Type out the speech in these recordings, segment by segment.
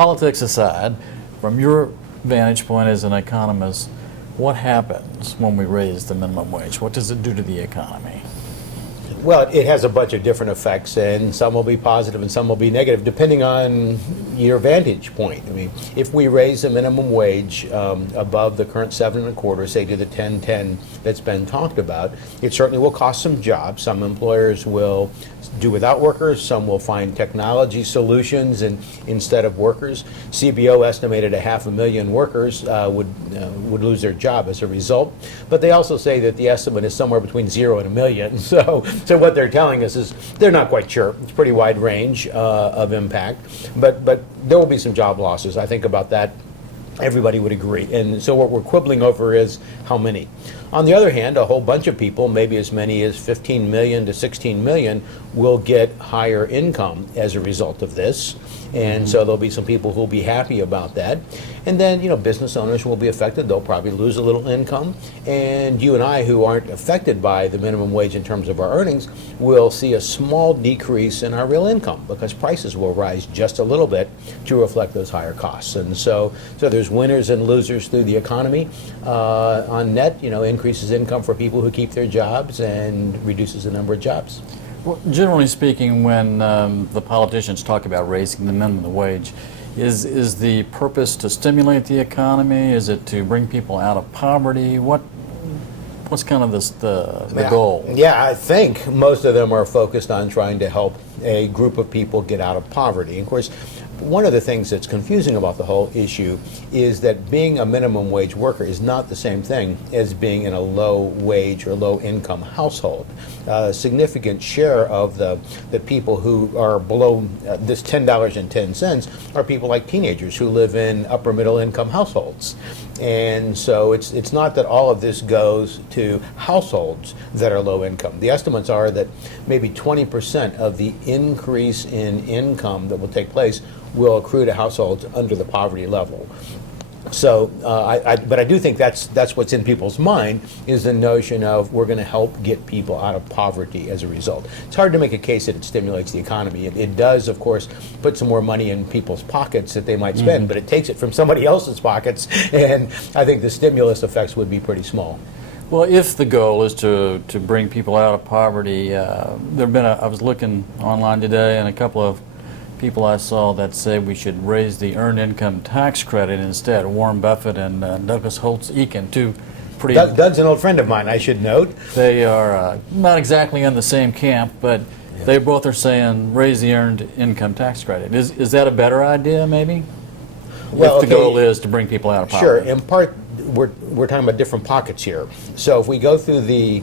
politics aside, from your vantage point as an economist, what happens when we raise the minimum wage? What does it do to the economy? Well, it has a bunch of different effects, and some will be positive and some will be negative, depending on your vantage point. I mean, if we raise the minimum wage above the current 7.25, say to the 10.10 that's been talked about, it certainly will cost some jobs. Some employers will do without workers. Some will find technology solutions instead of workers. CBO estimated 500,000 workers would lose their job as a result. But they also say that the estimate is somewhere between 0 and 1 million. So what they're telling us is they're not quite sure. It's a pretty wide range of impact. But there will be some job losses. I think about that. Everybody would agree. And so what we're quibbling over is how many. On the other hand, a whole bunch of people, maybe as many as 15 million to 16 million, will get higher income as a result of this. And so there'll be some people who'll be happy about that. And then, business owners will be affected. They'll probably lose a little income. And you and I, who aren't affected by the minimum wage in terms of our earnings, will see a small decrease in our real income because prices will rise just a little bit to reflect those higher costs. And so there's winners and losers through the economy. On net, increases income for people who keep their jobs and reduces the number of jobs. Well, generally speaking, when the politicians talk about raising the minimum wage, is the purpose to stimulate the economy? Is it to bring people out of poverty? What's kind of the goal? Yeah, I think most of them are focused on trying to help a group of people get out of poverty. And of course, one of the things that's confusing about the whole issue is that being a minimum wage worker is not the same thing as being in a low wage or low income household. A significant share of the people who are below this $10.10 are people like teenagers who live in upper middle income households. And so it's not that all of this goes to households that are low income. The estimates are that maybe 20% of the increase in income that will take place will accrue to households under the poverty level. So, but I do think that's what's in people's mind, is the notion of we're going to help get people out of poverty as a result. It's hard to make a case that it stimulates the economy. It does, of course, put some more money in people's pockets that they might spend, but it takes it from somebody else's pockets, and I think the stimulus effects would be pretty small. Well, if the goal is to bring people out of poverty, I was looking online today, and a couple of people I saw that say we should raise the earned income tax credit instead. Warren Buffett and Douglas Holtz-Eakin, two pretty... Doug's an old friend of mine, I should note. They are not exactly in the same camp, but they both are saying raise the earned income tax credit. Is that a better idea, maybe? Well, if the goal is to bring people out of poverty. Sure. In part, we're talking about different pockets here. So if we go through the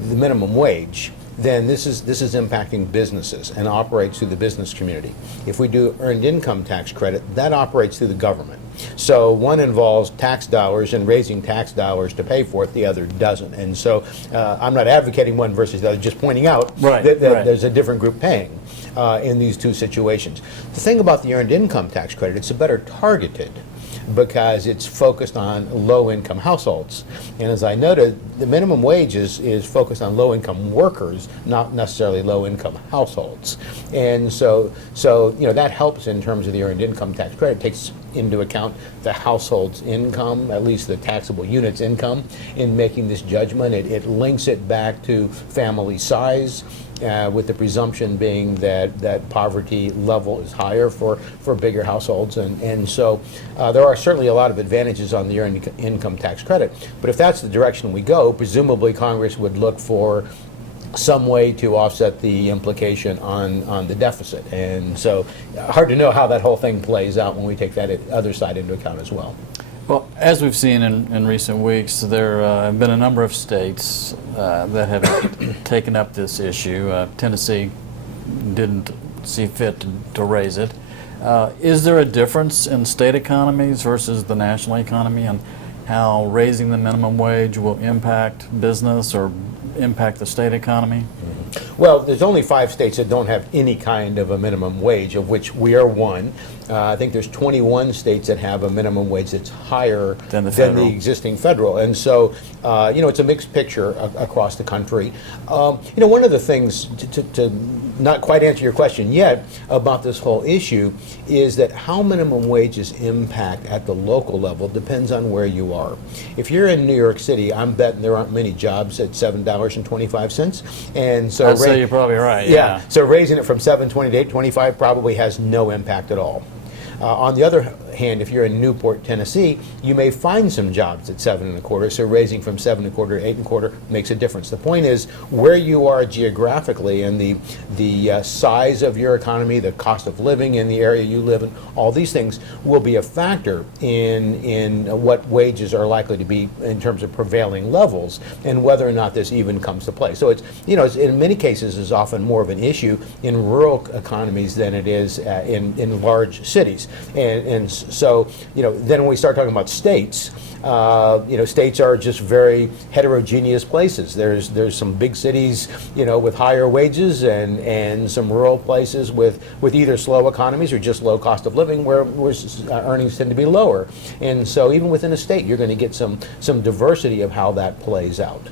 minimum wage, then this is impacting businesses and operates through the business community. If we do earned income tax credit, that operates through the government. So one involves tax dollars and raising tax dollars to pay for it, the other doesn't. And so I'm not advocating one versus the other, just pointing out that there's a different group paying in these two situations. The thing about the earned income tax credit, it's a better targeted, because it's focused on low-income households. And as I noted, the minimum wage is focused on low-income workers, not necessarily low-income households. And so that helps in terms of the earned income tax credit. It takes into account the household's income, at least the taxable unit's income, in making this judgment. It links it back to family size, with the presumption being that poverty level is higher for bigger households. And so there are certainly a lot of advantages on the earned income tax credit. But if that's the direction we go, presumably Congress would look for some way to offset the implication on the deficit. And so hard to know how that whole thing plays out when we take that other side into account as well. Well, as we've seen in recent weeks, there have been a number of states that have taken up this issue. Tennessee didn't see fit to raise it. Is there a difference in state economies versus the national economy, and how raising the minimum wage will impact business or impact the state economy? Well, there's only 5 states that don't have any kind of a minimum wage, of which we are one. I think there's 21 states that have a minimum wage that's higher than the existing federal. And so, it's a mixed picture across the country. One of the things to not quite answer your question yet about this whole issue is that how minimum wages impact at the local level depends on where you are. If you're in New York City, I'm betting there aren't many jobs at $7.25, and so I'd say you're probably right. yeah. So raising it from $7.20 to $8.25 probably has no impact at all. On the other hand, if you're in Newport, Tennessee, you may find some jobs at 7.25. So raising from 7.25 to 8.25 makes a difference. The point is where you are geographically and the size of your economy, the cost of living in the area you live in. All these things will be a factor in what wages are likely to be in terms of prevailing levels and whether or not this even comes to play. So it's in many cases is often more of an issue in rural economies than it is in large cities. And so, then when we start talking about states, states are just very heterogeneous places. There's some big cities, with higher wages and some rural places with either slow economies or just low cost of living where earnings tend to be lower. And so even within a state, you're going to get some diversity of how that plays out.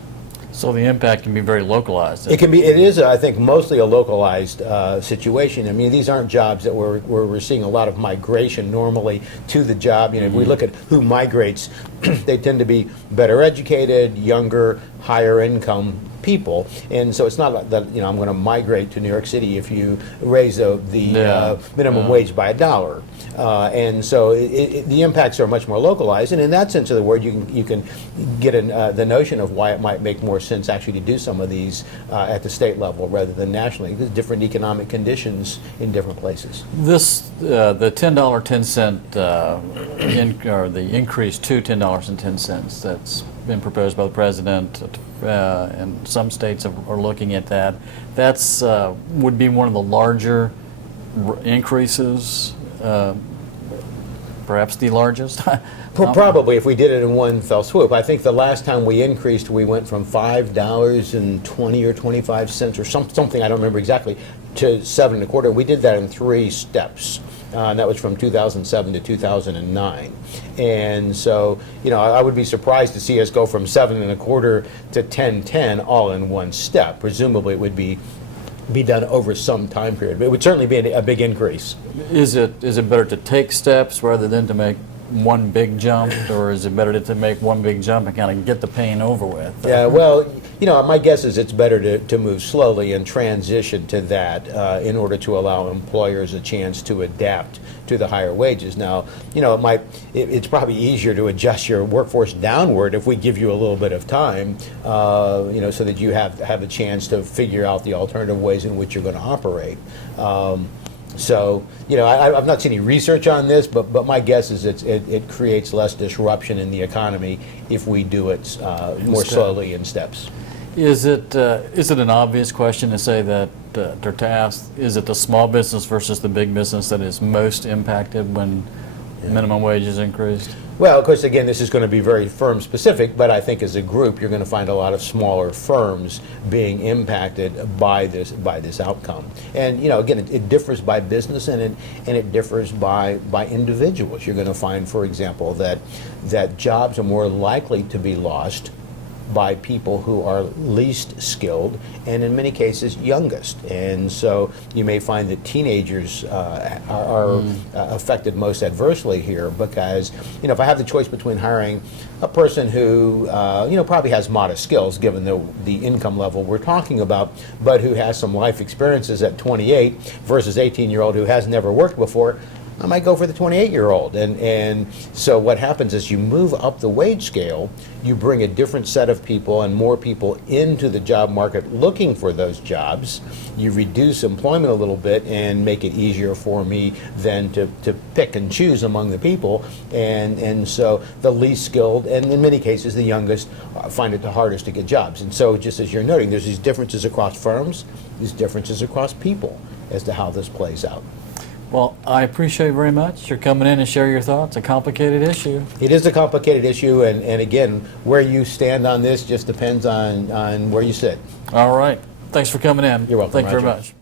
So the impact can be very localized. It is, I think, mostly a localized situation. I mean, these aren't jobs that we're seeing a lot of migration normally to the job. If we look at who migrates, they tend to be better educated, younger, higher income people, and so it's not that I'm going to migrate to New York City if you raise the minimum wage by $1. And so the impacts are much more localized, and in that sense of the word, you can get the notion of why it might make more sense actually to do some of these at the state level rather than nationally. There's different economic conditions in different places. This the $10.10 or the increase to $10.10 that's been proposed by the president, and some states are looking at that. That's would be one of the larger increases. Perhaps the largest? Probably, if we did it in one fell swoop. I think the last time we increased, we went from $5.20 or 25 cents or something, I don't remember exactly, to 7.25. We did that in 3 steps. And that was from 2007 to 2009. And so, I would be surprised to see us go from 7.25 to 10.10 all in one step. Presumably, it would be done over some time period. But it would certainly be a big increase. Is it better to take steps rather than to make one big jump, or is it better to make one big jump and kind of get the pain over with? Yeah, well, my guess is it's better to move slowly and transition to that in order to allow employers a chance to adapt to the higher wages. Now, it's probably easier to adjust your workforce downward if we give you a little bit of time, so that you have a chance to figure out the alternative ways in which you're going to operate. So, I've not seen any research on this, but my guess is it creates less disruption in the economy if we do it more slowly in steps. Is it an obvious question to say that, or to ask, is it the small business versus the big business that is most impacted when minimum wage is increased? Well, of course, again, this is going to be very firm specific, but I think as a group, you're going to find a lot of smaller firms being impacted by this outcome. And again, it differs by business and it differs by individuals. You're going to find, for example, that jobs are more likely to be lost by people who are least skilled and in many cases youngest. And so you may find that teenagers are affected most adversely here because, if I have the choice between hiring a person who, probably has modest skills given the income level we're talking about, but who has some life experiences at 28 versus 18-year-old who has never worked before, I might go for the 28-year-old. And so what happens is you move up the wage scale, you bring a different set of people and more people into the job market looking for those jobs. You reduce employment a little bit and make it easier for me then to pick and choose among the people. And so the least skilled, and in many cases the youngest, find it the hardest to get jobs. And so just as you're noting, there's these differences across firms, these differences across people as to how this plays out. Well, I appreciate it very much. You're coming in and share your thoughts. A complicated issue. It is a complicated issue, and again, where you stand on this just depends on where you sit. All right. Thanks for coming in. You're welcome, Thank you very Roger. much.